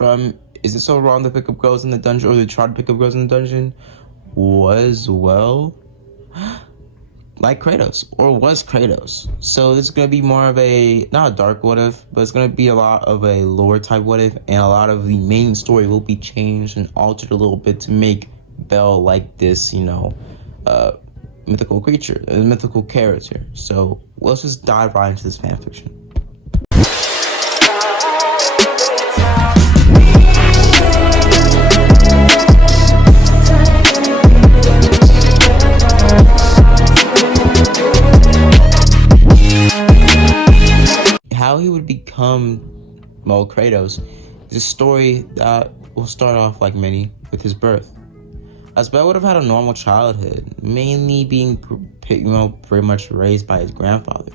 from Is It So Wrong to Pick Up Girls in the Dungeon, or to try to pick up girls in the dungeon, was, well, like Kratos, or was Kratos. So this is going to be more of a, not a dark what if, but it's going to be a lot of a lore type what if, and a lot of the main story will be changed and altered a little bit to make Belle like this, mythical creature, a mythical character. So let's just dive right into this fanfiction. How he would become, well, Kratos, is a story that will start off like many with his birth. As Belle would have had a normal childhood, mainly being, pretty much raised by his grandfather.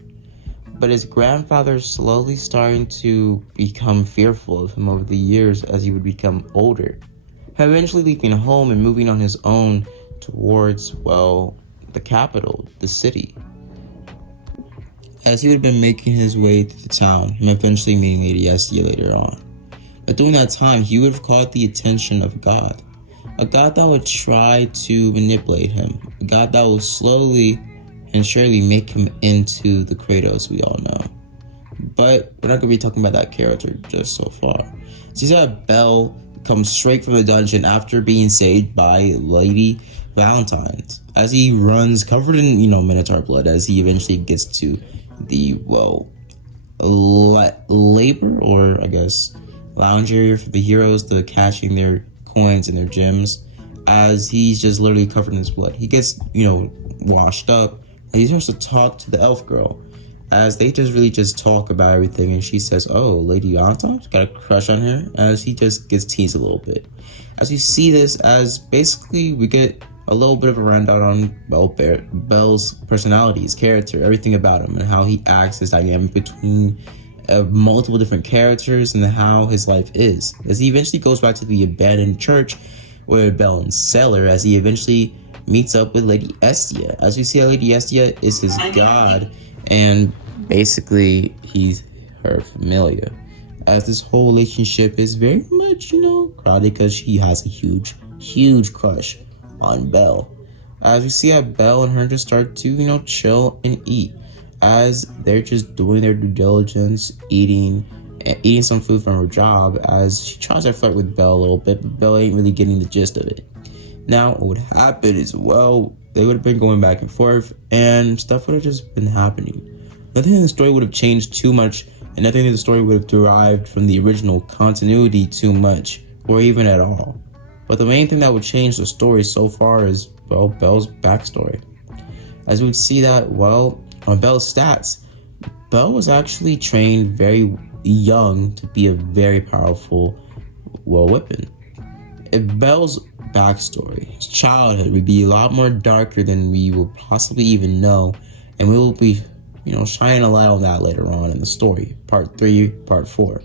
But his grandfather slowly starting to become fearful of him over the years as he would become older, eventually leaving home and moving on his own towards, well, the capital, the city. As he would have been making his way through the town, and eventually meeting Lady Estia later on. But during that time, he would have caught the attention of God. A God that would try to manipulate him. A God that will slowly and surely make him into the Kratos we all know. But we're not going to be talking about that character just so far. So you saw Belle come straight from the dungeon after being saved by Lady Valentine's. As he runs covered in, Minotaur blood, as he eventually gets to the, labor, or I guess lounge area for the heroes, to cashing their coins and their gems, as he's just literally covered in his blood. He gets, washed up, and he starts to talk to the elf girl, as they just talk about everything, and she says, oh, Lady Valentine's got a crush on her, as he just gets teased a little bit. As we see this, as basically we get a little bit of a rundown on Belle's personality, his character, everything about him, and how he acts, his dynamic between multiple different characters, and how his life is. As he eventually goes back to the abandoned church with Belle and Cellar, as he eventually meets up with Lady Estia. As we see, Lady Estia is his god, and basically he's her familiar. As this whole relationship is very much, crowded, because she has a huge crush on Belle. As we see how Belle and her just start to, chill and eat, as they're just doing their due diligence, eating some food from her job, as she tries to flirt with Belle a little bit, but Belle ain't really getting the gist of it. Now, what would happen is, well, they would have been going back and forth, and stuff would have just been happening. Nothing in the story would have changed too much, and nothing in the story would have derived from the original continuity too much, or even at all. But the main thing that would change the story so far is, well, Belle's backstory. As we would see that, well, on Belle's stats, Belle was actually trained very young to be a very powerful, weapon. If Belle's backstory, his childhood, would be a lot more darker than we will possibly even know, and we will be, shining a light on that later on in the story, part 3, part 4.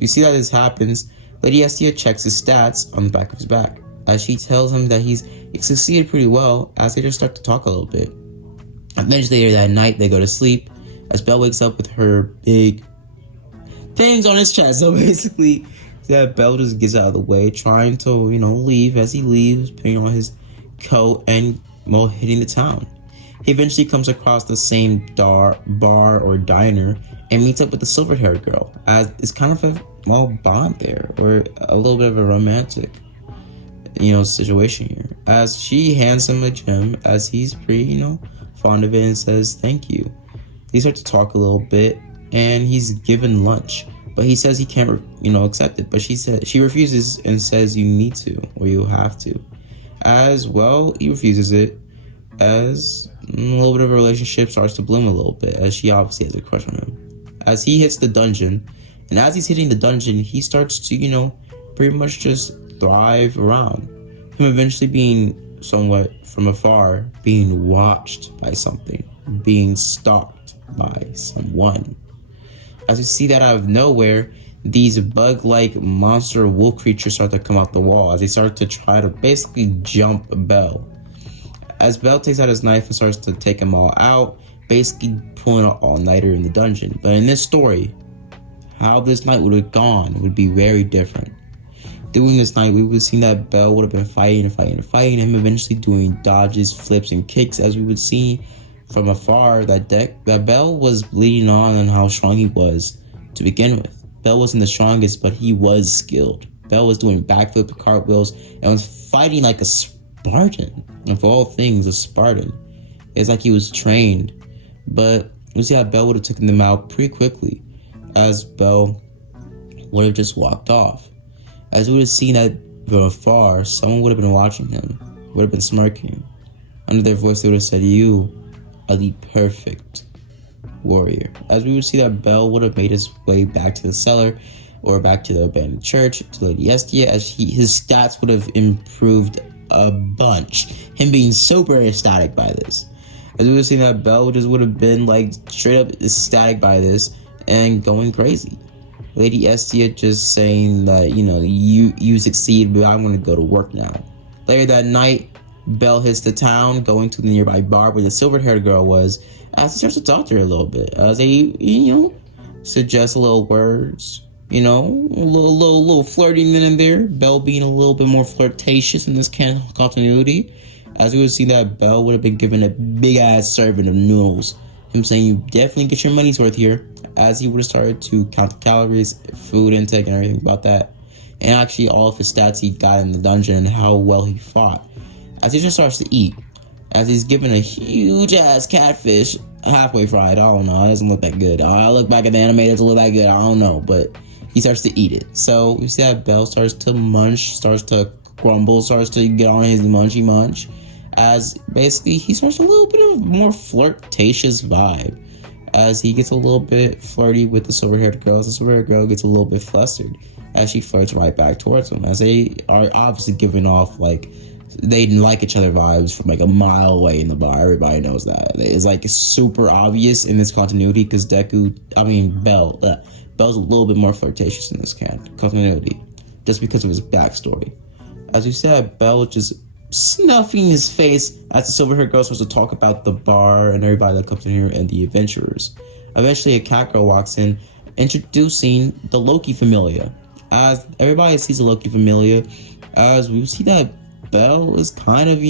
You see that this happens. Lady Estia checks his stats on the back of his back, as she tells him that he succeeded pretty well, as they just start to talk a little bit. Eventually later that night, they go to sleep, as Belle wakes up with her big things on his chest. So basically, Belle just gets out of the way, trying to, leave. As he leaves, putting on his coat and, hitting the town. He eventually comes across the same bar or diner and meets up with the silver-haired girl, as it's kind of a bond there, or a little bit of a romantic, situation here. As she hands him a gem, as he's pretty, fond of it, and says thank you. They start to talk a little bit, and he's given lunch, but he says he can't, accept it. But she refuses and says you need to, or you have to. As well, he refuses it, as a little bit of a relationship starts to bloom a little bit, as she obviously has a crush on him. As he hits the dungeon, and as he's hitting the dungeon, he starts to, pretty much just thrive around. Him eventually being somewhat from afar, being watched by something, being stalked by someone. As we see that out of nowhere, these bug-like monster wolf creatures start to come out the wall, as they start to try to basically jump Belle. As Belle takes out his knife and starts to take them all out, basically pulling an all-nighter in the dungeon. But in this story, how this night would have gone would be very different. During this night, we would have seen that Bell would have been fighting, him eventually doing dodges, flips, and kicks, as we would see from afar that Bell was bleeding on how strong he was to begin with. Bell wasn't the strongest, but he was skilled. Bell was doing backflip cartwheels and was fighting like a Spartan. Of all things, a Spartan. It's like he was trained. But we see how Bell would have taken them out pretty quickly, as Bell would have just walked off. As we would have seen that from afar, someone would have been watching him, would have been smirking. Under their voice, they would have said, "You are the perfect warrior." As we would see that Bell would have made his way back to the cellar, or back to the abandoned church, to Lady Estia, as his stats would have improved a bunch. Him being super ecstatic by this. As we would see that Bell just would have been like straight up ecstatic by this and going crazy. Lady Estia just saying that, you succeed, but I'm going to go to work now. Later that night, Bell hits the town, going to the nearby bar where the silver-haired girl was, as he starts to talk to her a little bit, as they, suggest a little words, a little flirting in and there. Bell being a little bit more flirtatious in this continuity, as we would see that Bell would have been given a big-ass serving of noodles. Him saying, "You definitely get your money's worth here," as he would have started to count the calories, food intake, and everything about that. And actually all of his stats he got in the dungeon and how well he fought. As he just starts to eat, as he's given a huge ass catfish, halfway fried, I don't know, it doesn't look that good. I look back at the anime, it doesn't look that good, I don't know, but he starts to eat it. So we see that Bell starts to munch, starts to grumble, starts to get on his munchy munch, as basically he starts a little bit of more flirtatious vibe. As he gets a little bit flirty with the silver-haired girl, the silver-haired girl gets a little bit flustered as she flirts right back towards him, as they are obviously giving off like they like each other vibes from like a mile away in the bar. Everybody knows that. It's like super obvious in this continuity because Bell's a little bit more flirtatious in this continuity just because of his backstory. As we said, Bell just snuffing his face as the silver-haired girl starts to talk about the bar and everybody that comes in here and the adventurers. Eventually, a cat girl walks in, introducing the Loki Familia. As everybody sees the Loki Familia, as we see that Bell is kind of,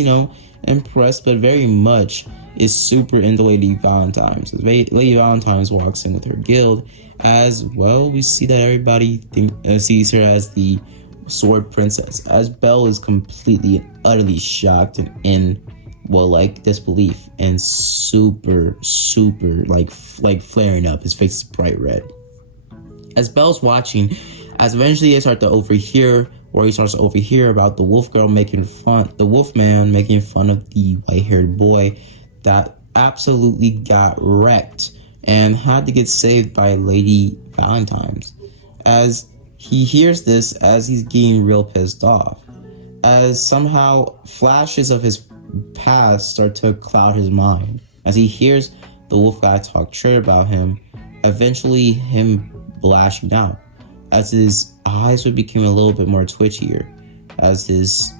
impressed, but very much is super into Lady Valentine's. Lady Valentine's walks in with her guild. As well, we see that everybody sees her as the Sword Princess, as Bell is completely and utterly shocked and in disbelief and super like flaring up. His face is bright red. As Bell's watching, as eventually they start to overhear, or he starts to overhear about the wolfman making fun of the white-haired boy that absolutely got wrecked and had to get saved by Lady Valentine's. As he hears this, as he's getting real pissed off, as somehow flashes of his past start to cloud his mind, as he hears the wolf guy talk shit about him, eventually him lashing out, as his eyes would become a little bit more twitchier, as his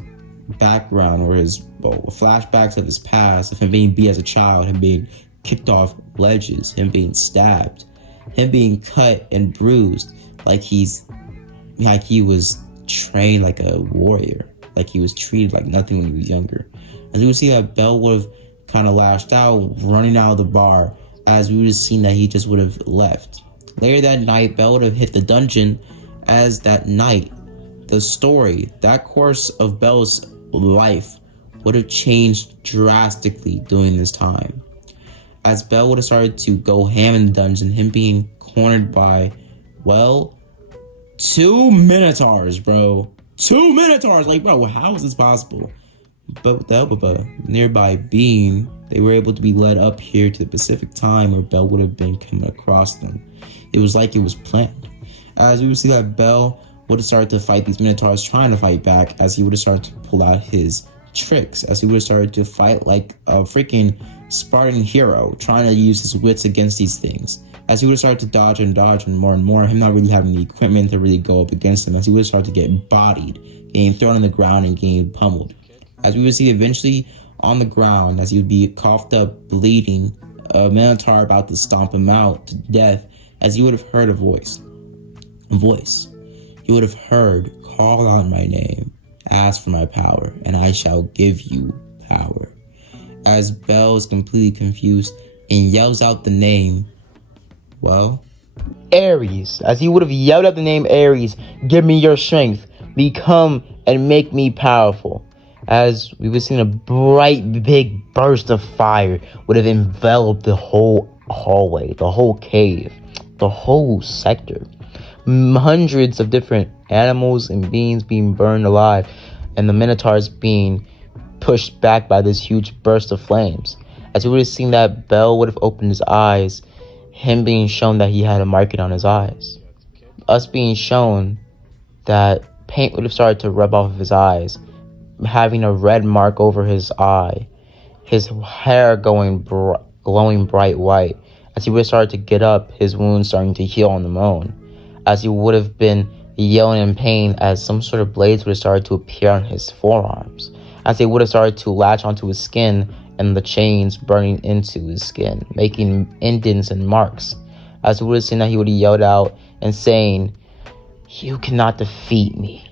background or his flashbacks of his past, of him being beat as a child, him being kicked off ledges, him being stabbed, him being cut and bruised, like he was trained like a warrior, like he was treated like nothing when he was younger. As we would see that Bell would have kind of lashed out, running out of the bar, as we would have seen that he just would have left. Later that night, Bell would have hit the dungeon, as that night, the story, that course of Bell's life would have changed drastically during this time. As Bell would have started to go ham in the dungeon, him being cornered by, 2 Minotaurs, bro. 2 Minotaurs! Like, bro, how is this possible? But with the help of a nearby being, they were able to be led up here to the Pacific time where Bell would have been coming across them. It was like it was planned. As we would see that Bell would have started to fight these Minotaurs, trying to fight back, as he would have started to pull out his tricks, as he would have started to fight like a freaking Spartan hero, trying to use his wits against these things. As he would have started to dodge and more, him not really having the equipment to really go up against him, as he would have started to get bodied, getting thrown on the ground and getting pummeled. As we would see eventually on the ground, as he would be coughed up, bleeding, a Minotaur about to stomp him out to death, as he would have heard a voice. voice. He would have heard, call on my name, ask for my power, and I shall give you power. As Bell is completely confused and yells out the name, well, Ares, as he would have yelled out the name Ares, give me your strength, become and make me powerful. As we would see a bright, big burst of fire would have enveloped the whole hallway, the whole cave, the whole sector. Hundreds of different animals and beings being burned alive, and the minotaurs being pushed back by this huge burst of flames. As we would have seen that Bell would have opened his eyes, him being shown that he had a marking on his eyes. Us being shown that paint would have started to rub off of his eyes, having a red mark over his eye, his hair glowing bright white. As he would have started to get up, his wounds starting to heal on their own. As he would have been yelling in pain, as some sort of blades would have started to appear on his forearms. As they would have started to latch onto his skin, and the chains burning into his skin, making indents and marks. As we would have seen that he would have yelled out and saying, "You cannot defeat me.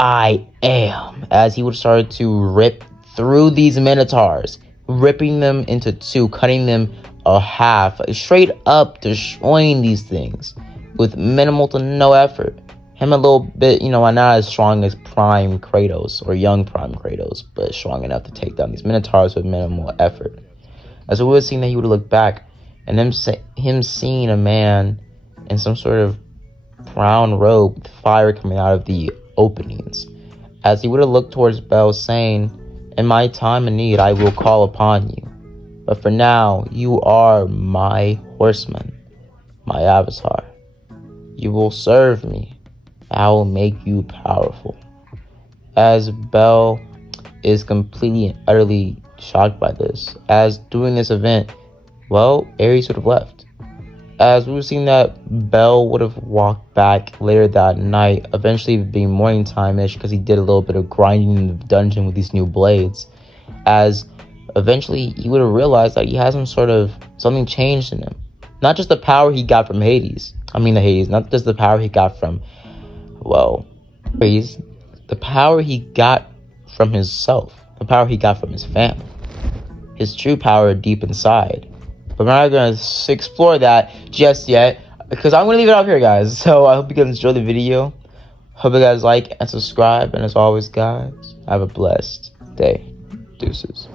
I am." As he would have started to rip through these minotaurs, ripping them into two, cutting them a half, straight up destroying these things with minimal to no effort. Him a little bit, not as strong as Prime Kratos or young Prime Kratos, but strong enough to take down these minotaurs with minimal effort. As we would have seen that he would have looked back, and him seeing a man in some sort of brown robe with fire coming out of the openings. As he would have looked towards Bell, saying, "In my time of need, I will call upon you. But for now, you are my horseman, my avatar. You will serve me. I will make you powerful." As Bell is completely and utterly shocked by this, as during this event, Ares would have left. As we were seeing that Bell would have walked back later that night, eventually being morning time-ish, because he did a little bit of grinding in the dungeon with these new blades. As eventually he would have realized that he has something changed in him. Not just the power he got from not just the power he got from Ares, the power he got from himself, the power he got from his family, his true power deep inside. But we're not going to explore that just yet, because I'm going to leave it up here, guys. So I hope you guys enjoyed the video. Hope you guys like and subscribe. And as always, guys, have a blessed day. Deuces.